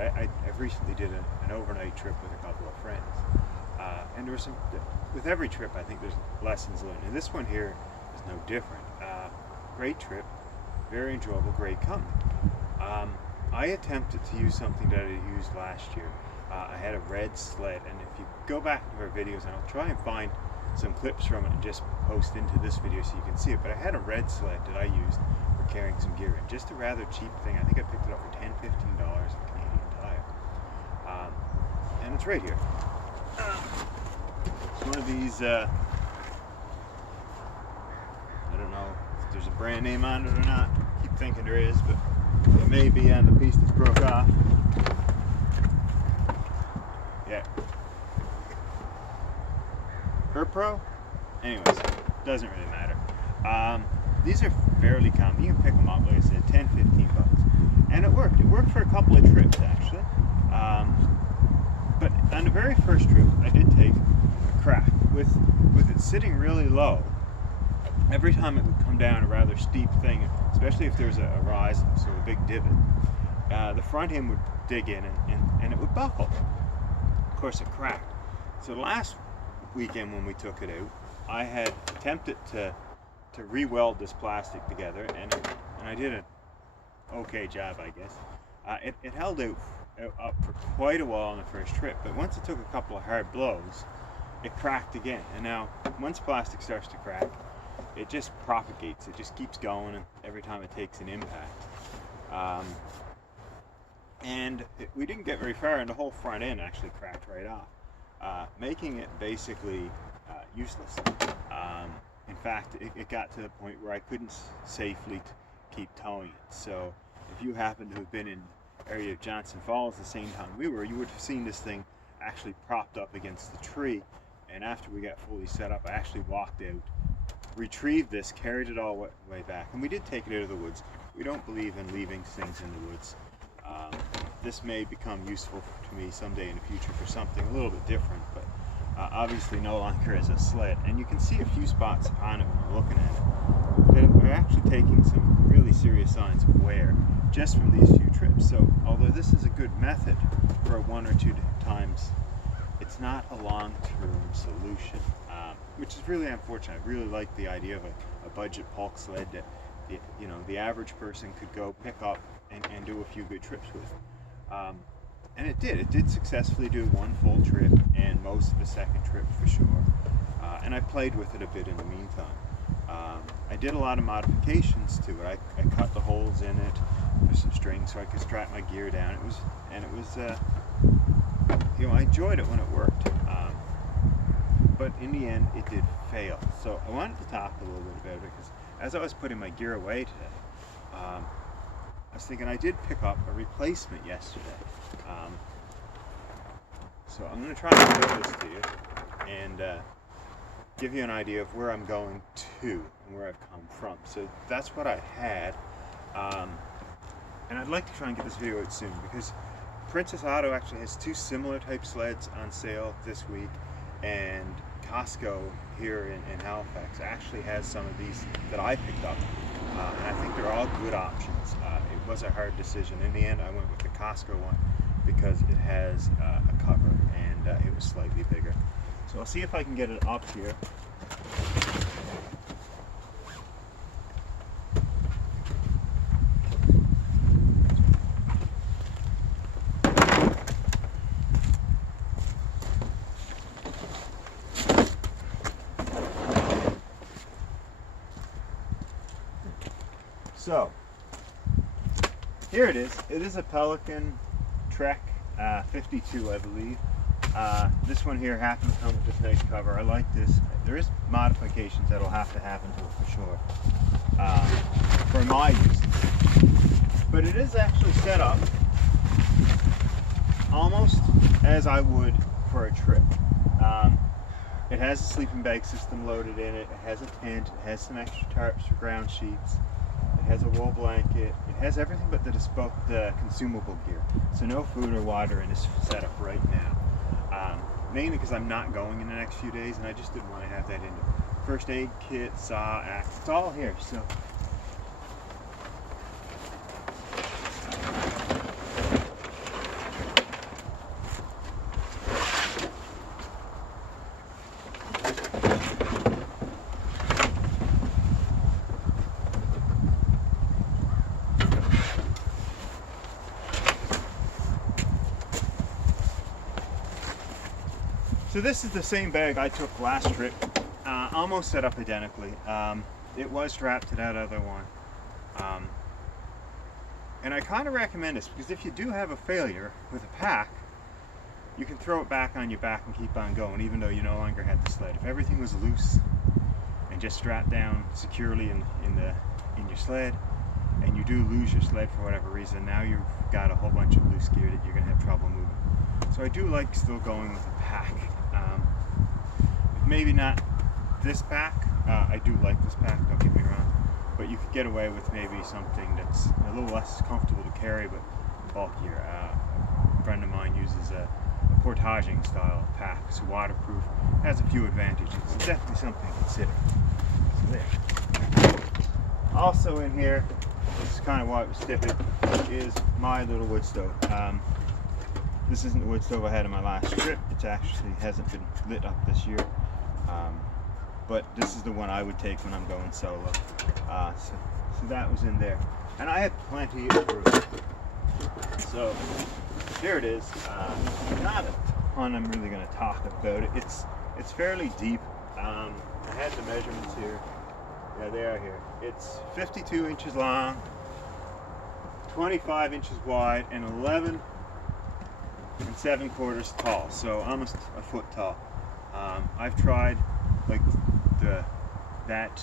I've recently did an overnight trip with a couple of friends. And there was with every trip I think there's lessons learned. And this one here is no different. Great trip, very enjoyable, great company. I attempted to use something that I used last year. I had a red sled, and if you go back to our videos, and I'll try and find some clips from it and just post into this video so you can see it, but I had a red sled that I used for carrying some gear in. Just a rather cheap thing. I think I picked it up for $10, $15 at Canadian Tire. And it's right here. It's one of these, I don't know if there's a brand name on it or not. I keep thinking there is, but it may be on the piece that's broke off. Yeah. Herpro? Anyways, doesn't really matter. These are fairly common. You can pick them up, like I said, 10, 15 bucks. And it worked. It worked for a couple of trips, actually. But on the very first trip, I did take a crack. With it sitting really low, every time it would come down a rather steep thing, especially if there's a rise, so a big divot, the front end would dig in and it would buckle. Of course, it cracked. So last weekend when we took it out, I had attempted to re-weld this plastic together, and I did an okay job, I guess. It held out up for quite a while on the first trip, but once it took a couple of hard blows, it cracked again. And now, once plastic starts to crack, it just propagates. It just keeps going, and every time it takes an impact. We didn't get very far, and the whole front end actually cracked right off, making it basically useless. In fact, it got to the point where I couldn't safely keep towing it. So if you happen to have been in the area of Johnson Falls the same time we were, you would have seen this thing actually propped up against the tree. And after we got fully set up, I actually walked out, retrieved this, carried it all the way back, and we did take it out of the woods. We don't believe in leaving things in the woods. This may become useful to me someday in the future for something a little bit different, but obviously no longer as a sled. And you can see a few spots on it when we're looking at it that are actually taking some really serious signs of wear just from these few trips. So although this is a good method for 1 or 2 times, it's not a long-term solution, which is really unfortunate. I really like the idea of a budget bulk sled that the average person could go pick up and do a few good trips with. And it did successfully do 1 full trip and most of the second trip for sure. And I played with it a bit in the meantime. I did a lot of modifications to it. I cut the holes in it with some strings so I could strap my gear down. It was I enjoyed it when it worked. But in the end, it did fail. So I wanted to talk a little bit about it because as I was putting my gear away today, I was thinking I did pick up a replacement yesterday. So I'm going to try and show this to you and give you an idea of where I'm going to and where I've come from. So that's what I had. And I'd like to try and get this video out soon because Princess Auto actually has 2 similar type sleds on sale this week, and Costco here in Halifax actually has some of these that I picked up, and I think they're all good options. It was a hard decision. In the end, I went with the Costco one because it has a cover and it was slightly bigger. So I'll see if I can get it up here. So, here it is. It is a Pelican Trek 52, I believe. This one here happens to come with this nice cover. I like this. There is modifications that'll have to happen to it for sure, for my use. But it is actually set up almost as I would for a trip. It has a sleeping bag system loaded in it. It has a tent. It has some extra tarps for ground sheets. It has a wool blanket. It has everything but the consumable gear. So no food or water in this setup right now. Mainly because I'm not going in the next few days, and I just didn't want to have that in it. First aid kit, saw, axe, it's all here. So So this is the same bag I took last trip, almost set up identically. It was strapped to that other one. And I kind of recommend this because if you do have a failure with a pack, you can throw it back on your back and keep on going, even though you no longer had the sled. If everything was loose and just strapped down securely in your sled, and you do lose your sled for whatever reason, now you've got a whole bunch of loose gear that you're going to have trouble moving. So I do like still going with a pack. Maybe not this pack. I do like this pack, don't get me wrong. But you could get away with maybe something that's a little less comfortable to carry, but bulkier. A friend of mine uses a portaging style pack. It's waterproof, has a few advantages. It's definitely something to consider. So there. Also in here, this is kind of why it was stiffy, is my little wood stove. This isn't the wood stove I had in my last trip. It actually hasn't been lit up this year. But this is the one I would take when I'm going solo. So that was in there. And I had plenty of room. So here it is. Not a ton I'm really going to talk about it. It's fairly deep. I had the measurements here. Yeah, they are here. It's 52 inches long, 25 inches wide, and 11 7/4 tall. So almost a foot tall. I've tried like that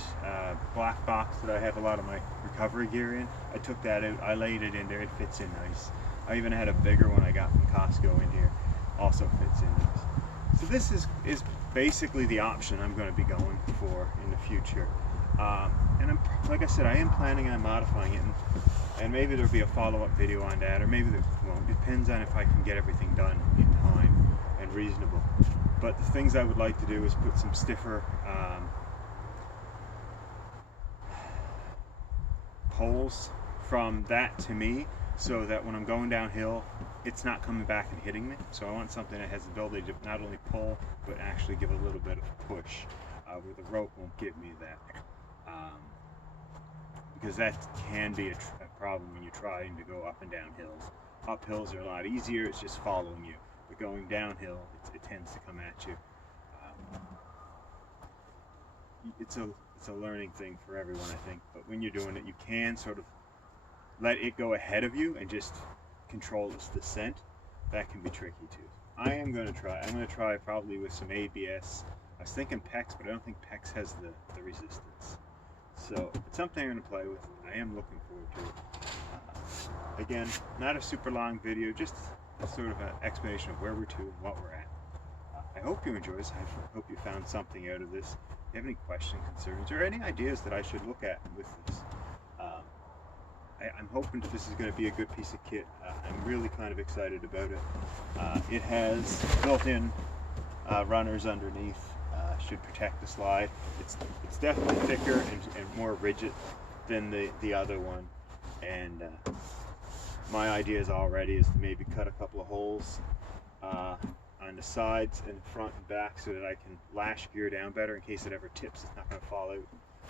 black box that I have a lot of my recovery gear in. I took that out, I laid it in there, it fits in nice. I even had a bigger one I got from Costco in here, also fits in nice. So this is basically the option I'm going to be going for in the future. And like I said, I am planning on modifying it, and maybe there'll be a follow-up video on that, or maybe there won't. Depends on if I can get everything done in time and reasonable. But the things I would like to do is put some stiffer poles from that to me, so that when I'm going downhill, it's not coming back and hitting me. So I want something that has the ability to not only pull, but actually give a little bit of a push, where the rope won't give me that. Because that can be a problem when you're trying to go up and down hills. Up hills are a lot easier, it's just following you. But going downhill, it tends to come at you. It's a learning thing for everyone, I think. But when you're doing it, you can sort of let it go ahead of you and just control its descent. That can be tricky too. I'm going to try probably with some ABS. I was thinking PEX, but I don't think PEX has the resistance. So it's something I'm going to play with. I am looking forward to it. Again, not a super long video, just sort of an explanation of where we're to and what we're at. I hope you enjoy this. I hope you found something out of this. If you have any questions, concerns, or any ideas that I should look at with this, I'm hoping that this is going to be a good piece of kit. I'm really kind of excited about it. It has built-in runners underneath. Should protect the slide. It's definitely thicker and more rigid than the other one. And my ideas already is to maybe cut a couple of holes on the sides and front and back so that I can lash gear down better in case it ever tips. It's not going to fall out.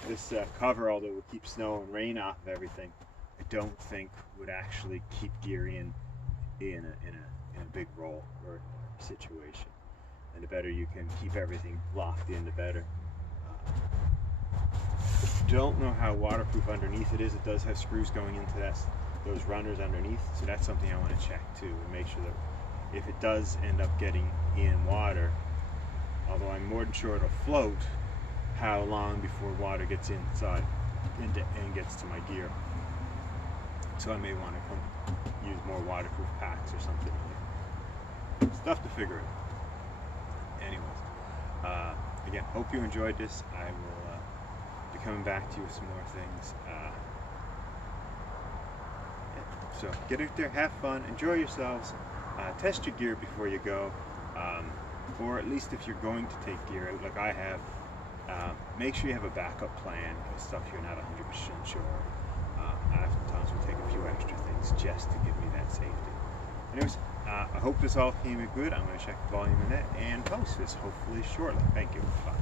This cover, although it would keep snow and rain off of everything, I don't think would actually keep gear in a big roll or situation. And the better you can keep everything locked in, the better. Don't know how waterproof underneath it is. It does have screws going into those runners underneath, so that's something I want to check too and make sure that if it does end up getting in water, although I'm more than sure it'll float, how long before water gets inside and gets to my gear. So I may want to use more waterproof packs or something. Stuff to figure out. Anyways, again, hope you enjoyed this. I will be coming back to you with some more things. So get out there, have fun, enjoy yourselves, test your gear before you go, or at least if you're going to take gear out like I have, make sure you have a backup plan of stuff you're not 100% sure. Oftentimes we'll take a few extra things just to give me that safety. Anyways, I hope this all came in good. I'm going to check the volume in it and post this hopefully shortly. Thank you. Bye.